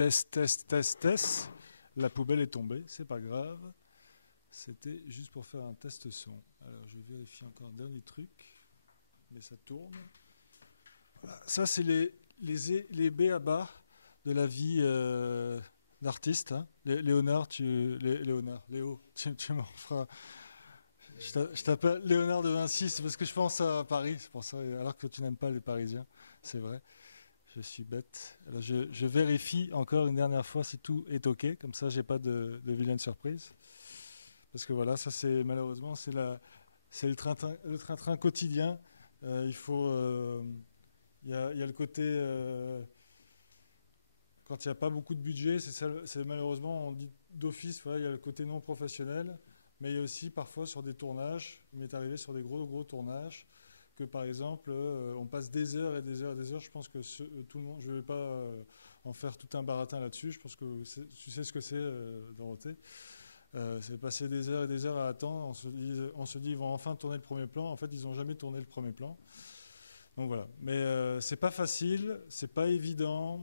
Test, test, test, test. La poubelle est tombée, c'est pas grave. C'était juste pour faire un test son. Alors je vérifie encore un dernier truc. Mais ça tourne. Voilà. Ça, c'est les B à bas de la vie d'artiste. Hein. Léonard, Léo, tu m'en feras. Je t'appelle Léonard de Vinci, c'est parce que je pense à Paris, c'est pour ça, alors que tu n'aimes pas les Parisiens, c'est vrai. Je suis bête. Alors je vérifie encore une dernière fois si tout est OK, comme ça j'ai pas de vilaine surprise. Parce que voilà, ça c'est malheureusement c'est le train-train quotidien. Il faut, il y a le côté quand il n'y a pas beaucoup de budget, c'est malheureusement on dit d'office, voilà, il y a le côté non professionnel. Mais il y a aussi parfois sur des tournages, il m'est arrivé sur des gros tournages, que par exemple, on passe des heures et des heures et des heures. Je pense que tout le monde, je ne vais pas en faire tout un baratin là-dessus, je pense que tu sais ce que c'est, Dorothée. C'est passer des heures et des heures à attendre, on se dit ils vont enfin tourner le premier plan, en fait ils n'ont jamais tourné le premier plan. Donc voilà, mais c'est pas facile, c'est pas évident,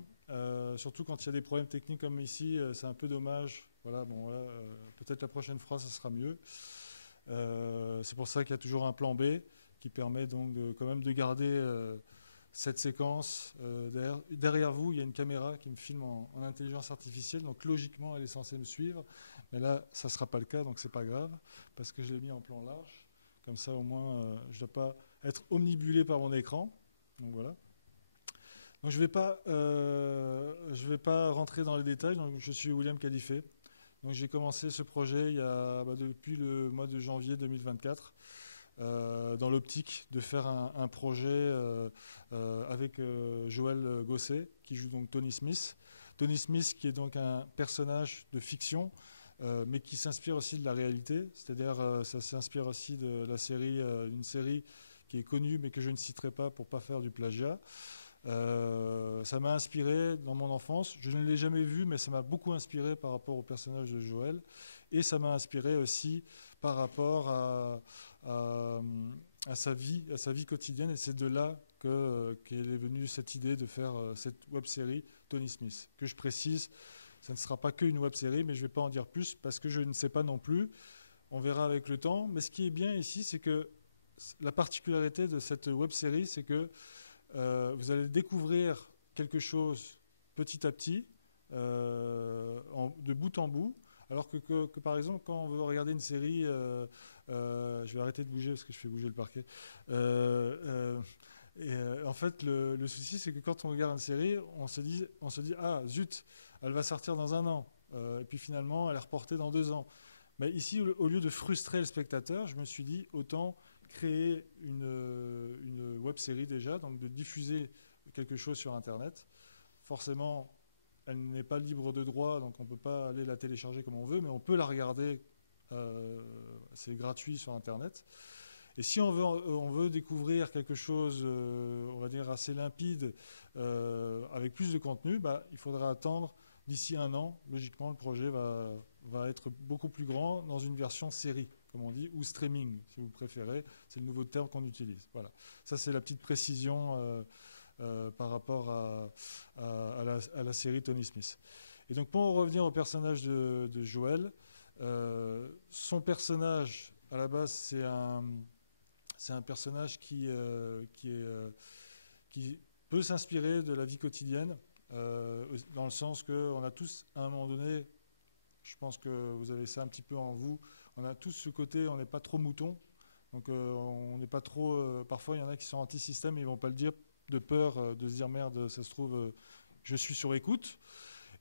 surtout quand il y a des problèmes techniques comme ici, c'est un peu dommage. Voilà, bon, voilà, peut-être la prochaine fois ça sera mieux. C'est pour ça qu'il y a toujours un plan B qui permet donc quand même de garder cette séquence. Derrière vous, il y a une caméra qui me filme en intelligence artificielle, donc logiquement elle est censée me suivre, mais là ça sera pas le cas, donc c'est pas grave parce que je l'ai mis en plan large. Comme ça, au moins, je ne dois pas être omnibulé par mon écran. Donc voilà. Donc je vais pas rentrer dans les détails. Donc, je suis William Califé. Donc j'ai commencé ce projet depuis le mois de janvier 2024, dans l'optique de faire un projet avec Joël Gosset, qui joue donc Tony Smith. Tony Smith, qui est donc un personnage de fiction, mais qui s'inspire aussi de la réalité, c'est-à-dire ça s'inspire aussi de la série, une série qui est connue mais que je ne citerai pas pour pas faire du plagiat. Ça m'a inspiré dans mon enfance, je ne l'ai jamais vu mais ça m'a beaucoup inspiré par rapport au personnage de Joël, et ça m'a inspiré aussi par rapport à sa vie quotidienne, et c'est de là qu'elle est venue cette idée de faire cette web-série Tony Smith, que je précise. Ça ne sera pas qu'une web-série, mais je ne vais pas en dire plus parce que je ne sais pas non plus. On verra avec le temps. Mais ce qui est bien ici, c'est que la particularité de cette web-série, c'est que vous allez découvrir quelque chose petit à petit, de bout en bout. Alors que par exemple, quand on veut regarder une série, je vais arrêter de bouger parce que je fais bouger le parquet. En fait, le souci, c'est que quand on regarde une série, on se dit ah zut, elle va sortir dans 1 an, et puis finalement, elle est reportée dans 2 ans. Mais ici, au lieu de frustrer le spectateur, je me suis dit autant créer une web-série déjà, donc de diffuser quelque chose sur Internet. Forcément, elle n'est pas libre de droit, donc on ne peut pas aller la télécharger comme on veut, mais on peut la regarder, c'est gratuit sur Internet. Et si on veut découvrir quelque chose, on va dire, assez limpide, avec plus de contenu, il faudra attendre d'ici 1 an. Logiquement, le projet va être beaucoup plus grand dans une version série, comme on dit, ou streaming, si vous préférez. C'est le nouveau terme qu'on utilise. Voilà. Ça, c'est la petite précision par rapport à la série Tony Smith. Et donc, pour en revenir au personnage de Joël, son personnage, à la base, c'est un personnage qui peut s'inspirer de la vie quotidienne, dans le sens qu'on a tous, à un moment donné, je pense que vous avez ça un petit peu en vous, on a tous ce côté, on n'est pas trop mouton, donc on n'est pas trop... parfois, il y en a qui sont anti-système et ils ne vont pas le dire de peur de se dire merde, ça se trouve, je suis sur écoute.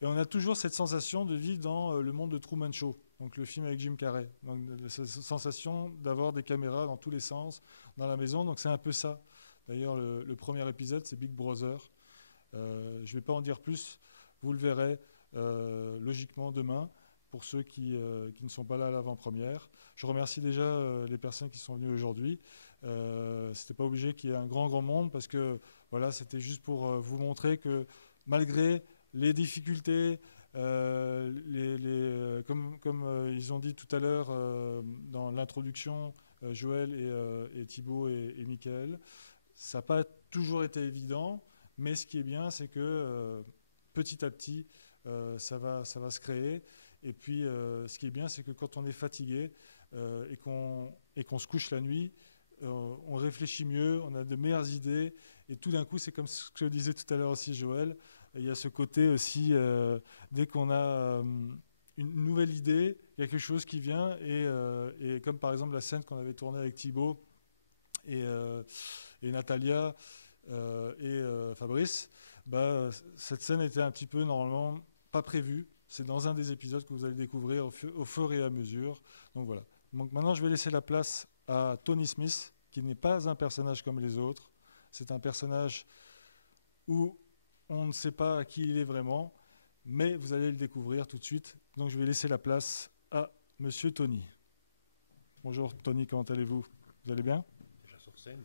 Et on a toujours cette sensation de vivre dans le monde de Truman Show, donc le film avec Jim Carrey. Donc cette sensation d'avoir des caméras dans tous les sens dans la maison, donc c'est un peu ça. D'ailleurs, le premier épisode, c'est Big Brother. Je ne vais pas en dire plus, vous le verrez logiquement demain, pour ceux qui ne sont pas là à l'avant-première. Je remercie déjà les personnes qui sont venues aujourd'hui. C'était pas obligé qu'il y ait un grand monde, parce que voilà, c'était juste pour vous montrer que malgré les difficultés, comme ils ont dit tout à l'heure dans l'introduction, Joël et Thibaut et Mickaël, ça n'a pas toujours été évident, mais ce qui est bien, c'est que petit à petit, ça va se créer. Et puis, ce qui est bien, c'est que quand on est fatigué et qu'on se couche la nuit, on réfléchit mieux, on a de meilleures idées. Et tout d'un coup, c'est comme ce que disait tout à l'heure aussi Joël, il y a ce côté aussi, dès qu'on a une nouvelle idée, il y a quelque chose qui vient. Et comme par exemple la scène qu'on avait tournée avec Thibaut et Natalia et Fabrice, cette scène était un petit peu normalement pas prévue. C'est dans un des épisodes que vous allez découvrir au fur et à mesure. Donc voilà. Donc maintenant, je vais laisser la place à Tony Smith, qui n'est pas un personnage comme les autres. C'est un personnage où on ne sait pas à qui il est vraiment, mais vous allez le découvrir tout de suite. Donc je vais laisser la place à Monsieur Tony. Bonjour Tony, comment allez-vous? Vous allez bien? Déjà sur scène.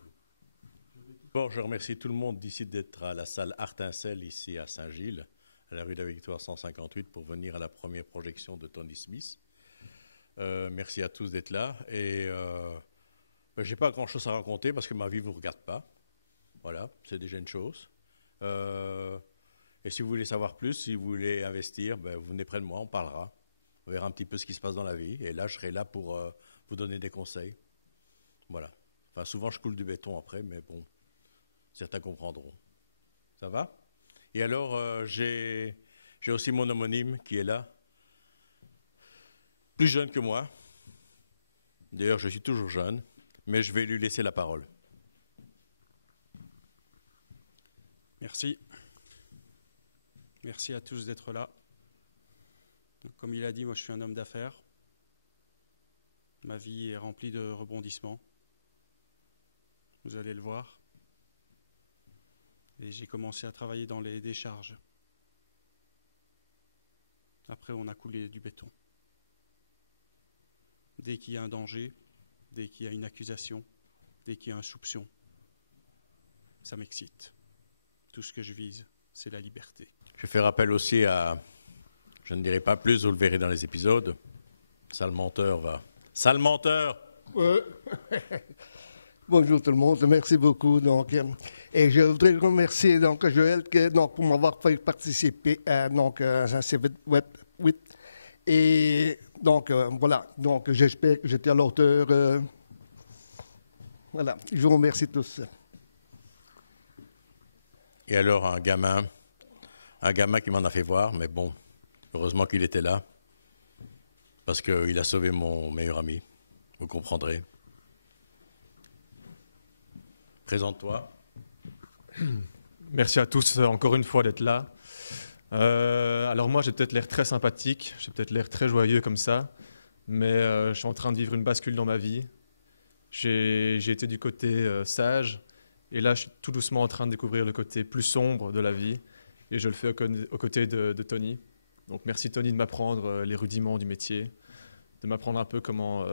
Bon, je remercie tout le monde d'ici d'être à la salle Artincelle, ici à Saint-Gilles, à la rue de la Victoire 158, pour venir à la première projection de Tony Smith. Merci à tous d'être là. Et je n'ai pas grand-chose à raconter parce que ma vie ne vous regarde pas. Voilà, c'est déjà une chose. Et si vous voulez savoir plus, si vous voulez investir, vous venez près de moi, on parlera. On verra un petit peu ce qui se passe dans la vie. Et là, je serai là pour vous donner des conseils. Voilà. Enfin, souvent, je coule du béton après, mais bon, certains comprendront. Ça va? Et alors, j'ai aussi mon homonyme qui est là, plus jeune que moi. D'ailleurs, je suis toujours jeune, mais je vais lui laisser la parole. Merci. Merci à tous d'être là. Donc, comme il a dit, moi je suis un homme d'affaires. Ma vie est remplie de rebondissements. Vous allez le voir. Et j'ai commencé à travailler dans les décharges. Après, on a coulé du béton. Dès qu'il y a un danger, dès qu'il y a une accusation, dès qu'il y a un soupçon, ça m'excite. Tout ce que je vise, c'est la liberté. Je fais rappel aussi à, je ne dirai pas plus, vous le verrez dans les épisodes, Sale menteur va. Sale menteur! Bonjour tout le monde, merci beaucoup. Donc, et je voudrais remercier donc, Joël pour m'avoir fait participer à C8. Et donc, voilà, donc, j'espère que j'étais à la hauteur. Voilà, je vous remercie tous. Et alors, un gamin qui m'en a fait voir, mais bon, heureusement qu'il était là, parce qu'il a sauvé mon meilleur ami, vous comprendrez. Présente-toi. Merci à tous encore une fois d'être là. Alors moi, j'ai peut-être l'air très sympathique, j'ai peut-être l'air très joyeux comme ça, mais je suis en train de vivre une bascule dans ma vie. J'ai été du côté sage, et là, je suis tout doucement en train de découvrir le côté plus sombre de la vie, et je le fais aux côtés de Tony. Donc merci Tony de m'apprendre les rudiments du métier, de m'apprendre un peu comment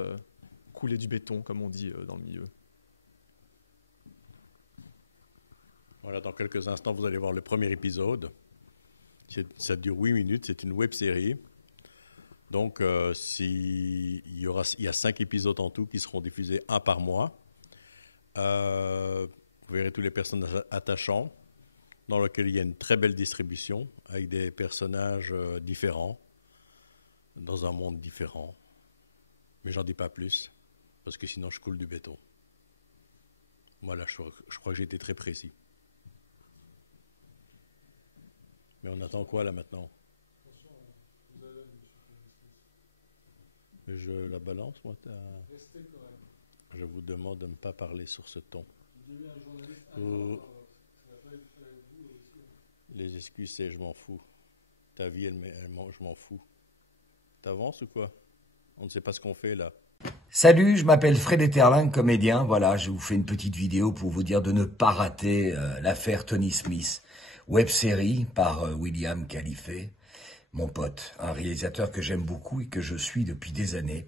couler du béton, comme on dit dans le milieu. Voilà, dans quelques instants, vous allez voir le premier épisode. Ça dure 8 minutes, c'est une web-série. Donc, il y a 5 épisodes en tout qui seront diffusés un par mois. Vous verrez tous les personnages attachants, dans lesquels il y a une très belle distribution, avec des personnages différents, dans un monde différent. Mais j'en dis pas plus, parce que sinon je coule du béton. Voilà, je crois que j'ai été très précis. Mais on attend quoi là maintenant? Je la balance, moi. Je vous demande de ne pas parler sur ce ton. Les excuses, c'est je m'en fous. Ta vie, je m'en fous. T'avances ou quoi? On ne sait pas ce qu'on fait là. Salut, je m'appelle Fred Etterling, comédien. Voilà, je vous fais une petite vidéo pour vous dire de ne pas rater l'affaire Tony Smith. Web-série par William Khalife, mon pote, un réalisateur que j'aime beaucoup et que je suis depuis des années,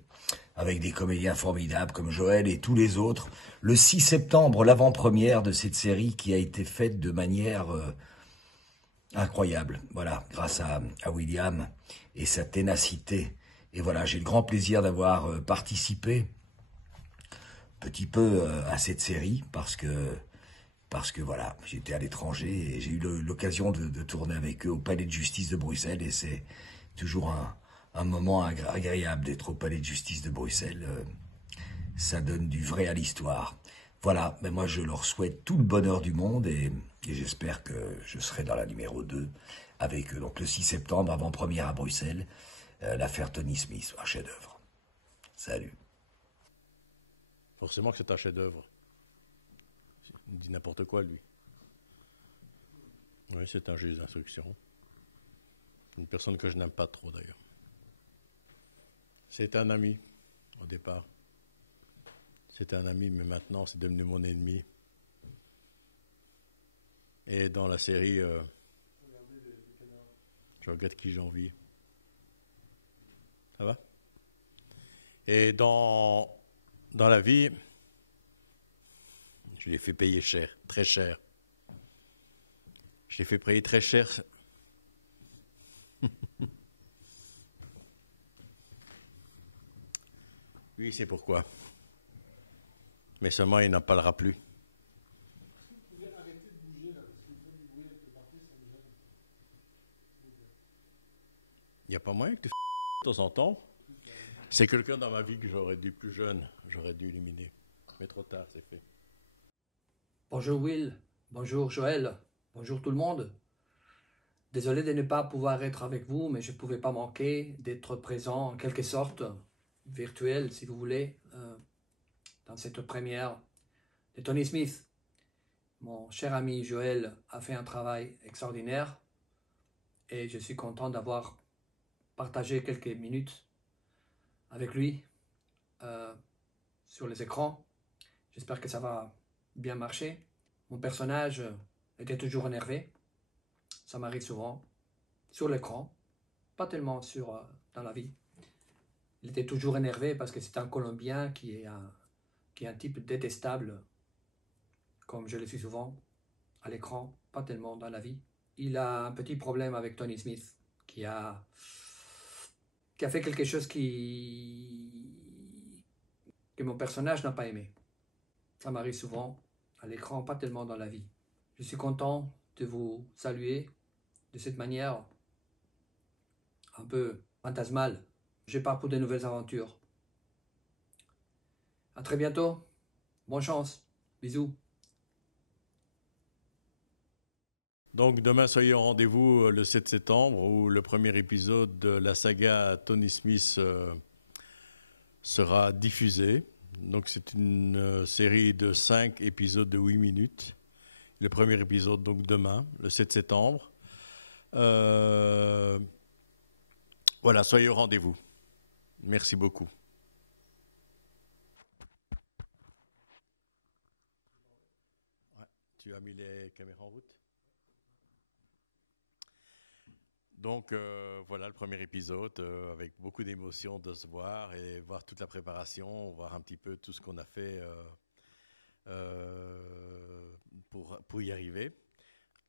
avec des comédiens formidables comme Joël et tous les autres. Le 6 septembre, l'avant-première de cette série qui a été faite de manière incroyable. Voilà, grâce à William et sa ténacité. Et voilà, j'ai le grand plaisir d'avoir participé un petit peu à cette série parce que parce que voilà, j'étais à l'étranger et j'ai eu l'occasion de tourner avec eux au Palais de Justice de Bruxelles, et c'est toujours un moment agréable d'être au Palais de Justice de Bruxelles. Ça donne du vrai à l'histoire. Voilà, mais moi je leur souhaite tout le bonheur du monde, et j'espère que je serai dans la numéro 2 avec eux. Donc le 6 septembre, avant-première à Bruxelles, l'affaire Tony Smith, un chef-d'œuvre. Salut. Forcément que c'est un chef-d'œuvre. Il dit n'importe quoi, lui. Oui, c'est un juge d'instruction. Une personne que je n'aime pas trop, d'ailleurs. C'était un ami, au départ. C'était un ami, mais maintenant, c'est devenu mon ennemi. Et dans la série, je regarde qui j'ai envie. Ça va? Et dans la vie, je l'ai fait payer cher, très cher. Je l'ai fait payer très cher. Oui, c'est pourquoi. Mais seulement, il n'en parlera plus. Il n'y a pas moyen que tu de temps en temps. C'est quelqu'un dans ma vie que j'aurais dû, plus jeune, j'aurais dû éliminer. Mais trop tard, c'est fait. Bonjour Will, bonjour Joël, bonjour tout le monde. Désolé de ne pas pouvoir être avec vous, mais je ne pouvais pas manquer d'être présent en quelque sorte, virtuel si vous voulez, dans cette première de Tony Smith. Mon cher ami Joël a fait un travail extraordinaire et je suis content d'avoir partagé quelques minutes avec lui sur les écrans. J'espère que ça va bien marcher. Mon personnage était toujours énervé. Ça m'arrive souvent sur l'écran, pas tellement dans la vie. Il était toujours énervé parce que c'est un Colombien qui est un type détestable, comme je le suis souvent à l'écran, pas tellement dans la vie. Il a un petit problème avec Tony Smith, qui a fait quelque chose que mon personnage n'a pas aimé. Ça m'arrive souvent à l'écran, pas tellement dans la vie. Je suis content de vous saluer de cette manière un peu fantasmale. Je pars pour de nouvelles aventures. À très bientôt. Bonne chance. Bisous. Donc demain, soyez au rendez-vous le 7 septembre où le premier épisode de la saga Tony Smith sera diffusé. Donc c'est une série de 5 épisodes de 8 minutes. Le premier épisode donc demain, le 7 septembre. Voilà, soyez au rendez-vous. Merci beaucoup. Ouais, tu as mis les caméras en route? Donc voilà le premier épisode avec beaucoup d'émotion de se voir et voir toute la préparation, voir un petit peu tout ce qu'on a fait pour y arriver.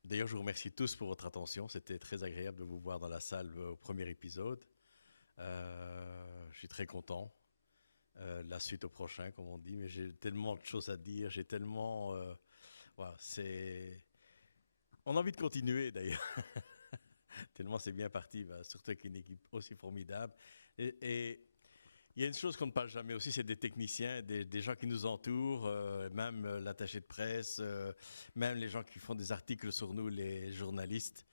D'ailleurs, je vous remercie tous pour votre attention. C'était très agréable de vous voir dans la salle au premier épisode. Je suis très content. La suite au prochain, comme on dit, mais j'ai tellement de choses à dire, j'ai tellement... voilà, on a envie de continuer d'ailleurs. Tellement c'est bien parti, surtout avec une équipe aussi formidable. Et il y a une chose qu'on ne parle jamais aussi, c'est des techniciens, des gens qui nous entourent, même l'attaché de presse, même les gens qui font des articles sur nous, les journalistes.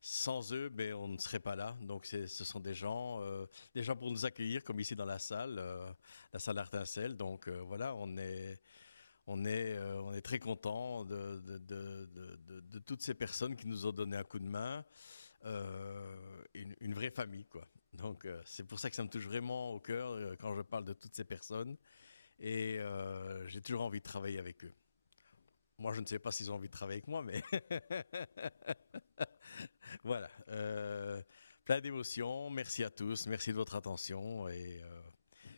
Sans eux, on ne serait pas là. Donc ce sont des gens pour nous accueillir, comme ici dans la salle Artincelle. Donc voilà, on est très contents de toutes ces personnes qui nous ont donné un coup de main. Une vraie famille, quoi. Donc c'est pour ça que ça me touche vraiment au cœur quand je parle de toutes ces personnes, et j'ai toujours envie de travailler avec eux. Moi je ne sais pas s'ils ont envie de travailler avec moi, mais voilà, plein d'émotions. Merci à tous, merci de votre attention, et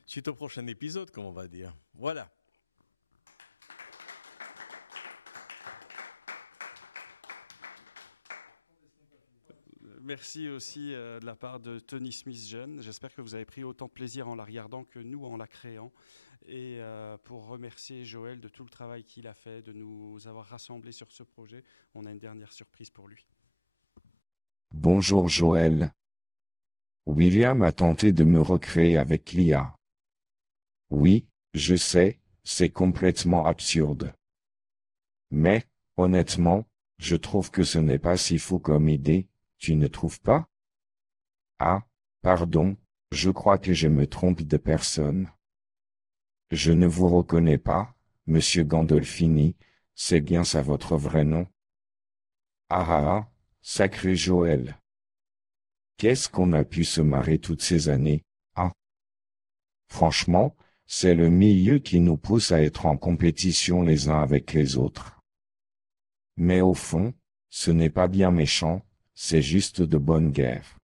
suite au prochain épisode, comme on va dire. Voilà. Merci aussi de la part de Tony Smith jeune. J'espère que vous avez pris autant de plaisir en la regardant que nous en la créant. et pour remercier Joël de tout le travail qu'il a fait, de nous avoir rassemblés sur ce projet. On a une dernière surprise pour lui. Bonjour Joël. William a tenté de me recréer avec l'IA. Oui, je sais, c'est complètement absurde. Mais, honnêtement, je trouve que ce n'est pas si fou comme idée, tu ne trouves pas? Ah, pardon, je crois que je me trompe de personne. Je ne vous reconnais pas, monsieur Gandolfini, c'est bien ça votre vrai nom? Ah ah ah, sacré Joël. Qu'est-ce qu'on a pu se marrer toutes ces années, hein? Franchement, c'est le milieu qui nous pousse à être en compétition les uns avec les autres. Mais au fond, ce n'est pas bien méchant, c'est juste de bonne guerre.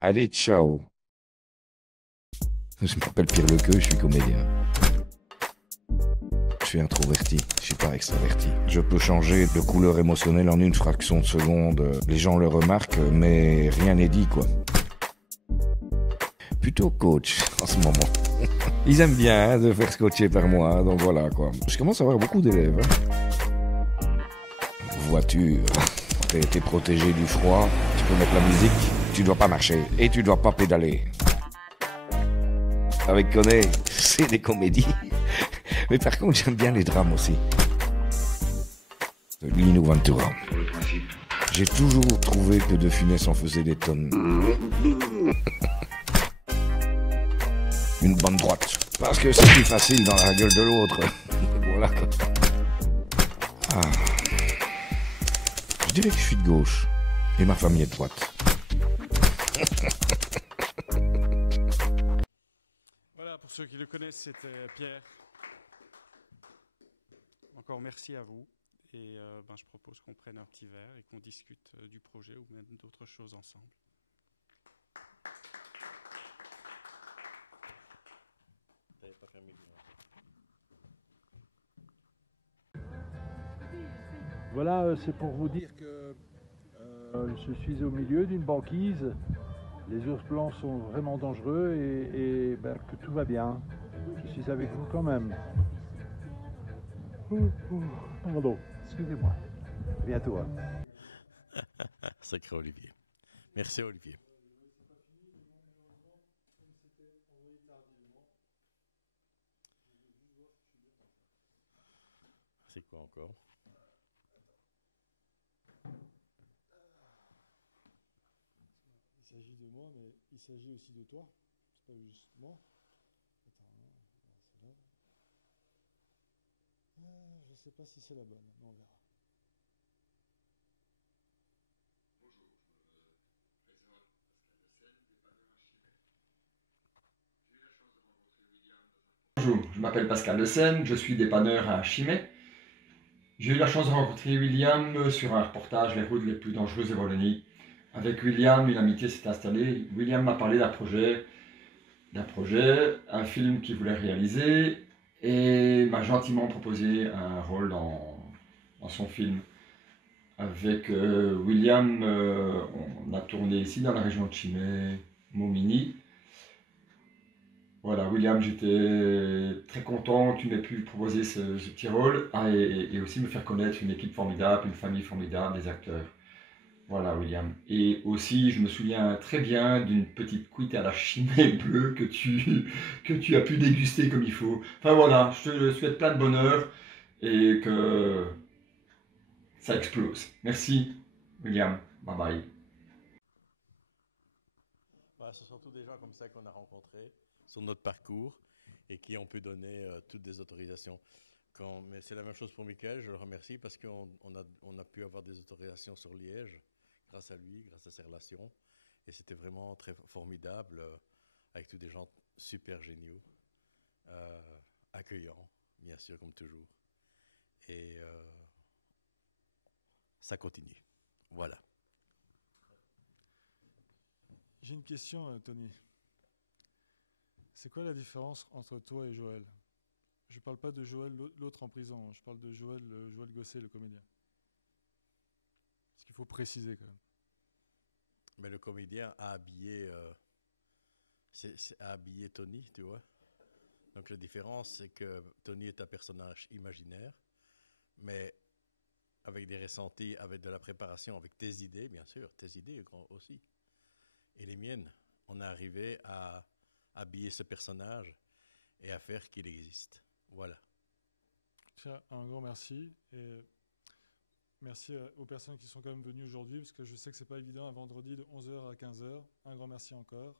Allez, ciao. Je m'appelle Pierre Lequeux, je suis comédien. Je suis introverti, je suis pas extraverti. Je peux changer de couleur émotionnelle en une fraction de seconde. Les gens le remarquent, mais rien n'est dit, quoi. Plutôt coach, en ce moment. Ils aiment bien de faire se coacher par moi, donc voilà, quoi. Je commence à avoir beaucoup d'élèves. Voiture, t'es protégé du froid, tu peux mettre la musique, tu dois pas marcher, et tu dois pas pédaler. Avec Connet, c'est des comédies. Mais par contre, j'aime bien les drames aussi. Lino Ventura. J'ai toujours trouvé que De Funès en faisait des tonnes. Une bonne droite. Parce que c'est plus facile dans la gueule de l'autre. Voilà. Ah. Je dirais que je suis de gauche. Et ma famille est de droite. Voilà, pour ceux qui le connaissent, c'était Pierre. Encore merci à vous. Et je propose qu'on prenne un petit verre et qu'on discute du projet ou même d'autres choses ensemble. Voilà, c'est pour vous dire que je suis au milieu d'une banquise. Les ours blancs sont vraiment dangereux et que tout va bien. Je suis avec vous quand même. Pardon, excusez-moi. À bientôt. Hein. Sacré Olivier. Merci Olivier. C'est quoi encore? Il s'agit de moi, mais il s'agit aussi de toi. C'est pas juste moi. Attends, c'est là. Je sais pas si c'est la bonne, mais on verra. Bonjour, je m'appelle Pascal Le Seine, je suis dépanneur à Chimay. J'ai eu la chance de rencontrer William sur un reportage Les routes les plus dangereuses de Wallonie. Avec William, une amitié s'est installée. William m'a parlé d'un projet, un film qu'il voulait réaliser et m'a gentiment proposé un rôle dans son film. Avec William, on a tourné ici dans la région de Chimay, Momigny. Voilà, William, j'étais très content que tu m'aies pu proposer ce petit rôle et aussi me faire connaître une équipe formidable, une famille formidable, des acteurs. Voilà, William. Et aussi, je me souviens très bien d'une petite cuite à la Chimay bleue que tu as pu déguster comme il faut. Enfin voilà, je te souhaite plein de bonheur et que ça explose. Merci, William. Bye bye. Voilà, ce sont tous des gens comme ça qu'on a rencontrés sur notre parcours et qui ont pu donner toutes des autorisations. Mais c'est la même chose pour Michael, je le remercie parce qu'on a pu avoir des autorisations sur Liège grâce à lui, grâce à ses relations. Et c'était vraiment très formidable avec tous des gens super géniaux, accueillants, bien sûr, comme toujours. Et ça continue. Voilà. J'ai une question, Tony. C'est quoi la différence entre toi et Joël? Je ne parle pas de Joël, l'autre en prison. Je parle de Joël, Joël Gosset, le comédien. Parce qu'il faut préciser quand même. Mais le comédien a habillé, a habillé Tony, tu vois. Donc la différence, c'est que Tony est un personnage imaginaire, mais avec des ressentis, avec de la préparation, avec tes idées, bien sûr, tes idées aussi. Et les miennes, on est arrivé à habiller ce personnage et à faire qu'il existe. Voilà. Tiens, un grand merci. Et merci aux personnes qui sont quand même venues aujourd'hui, parce que je sais que ce n'est pas évident, un vendredi de 11h à 15h. Un grand merci encore.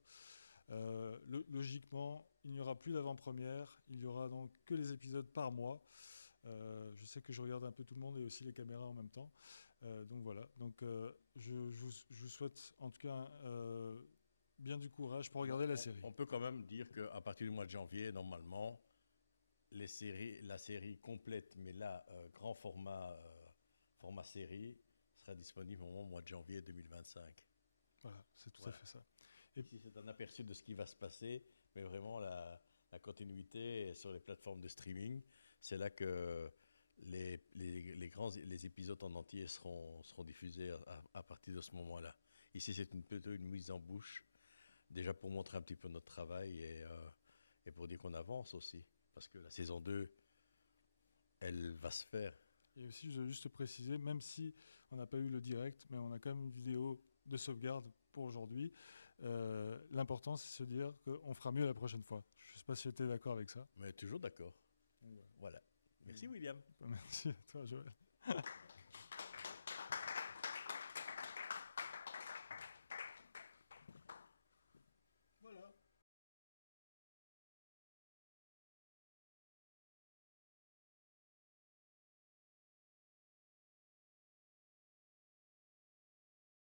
Logiquement, il n'y aura plus d'avant-première. Il n'y aura donc que les épisodes par mois. Je sais que je regarde un peu tout le monde et aussi les caméras en même temps. Donc voilà. Donc je vous souhaite en tout cas bien du courage pour regarder la série. On peut quand même dire qu'à partir du mois de janvier, normalement, la série complète, mais là, grand format série, sera disponible au mois de janvier 2025. Voilà, c'est tout à fait ça. Et puis c'est un aperçu de ce qui va se passer, mais vraiment la continuité sur les plateformes de streaming, c'est là que les épisodes en entier seront diffusés à partir de ce moment-là. Ici, c'est plutôt une mise en bouche, déjà pour montrer un petit peu notre travail et pour dire qu'on avance aussi. Parce que la saison 2, elle va se faire. Et aussi, je veux juste préciser, même si on n'a pas eu le direct, mais on a quand même une vidéo de sauvegarde pour aujourd'hui. L'important, c'est de se dire qu'on fera mieux la prochaine fois. Je ne sais pas si tu es d'accord avec ça. Mais toujours d'accord. Voilà. Merci, William. Merci à toi, Joël.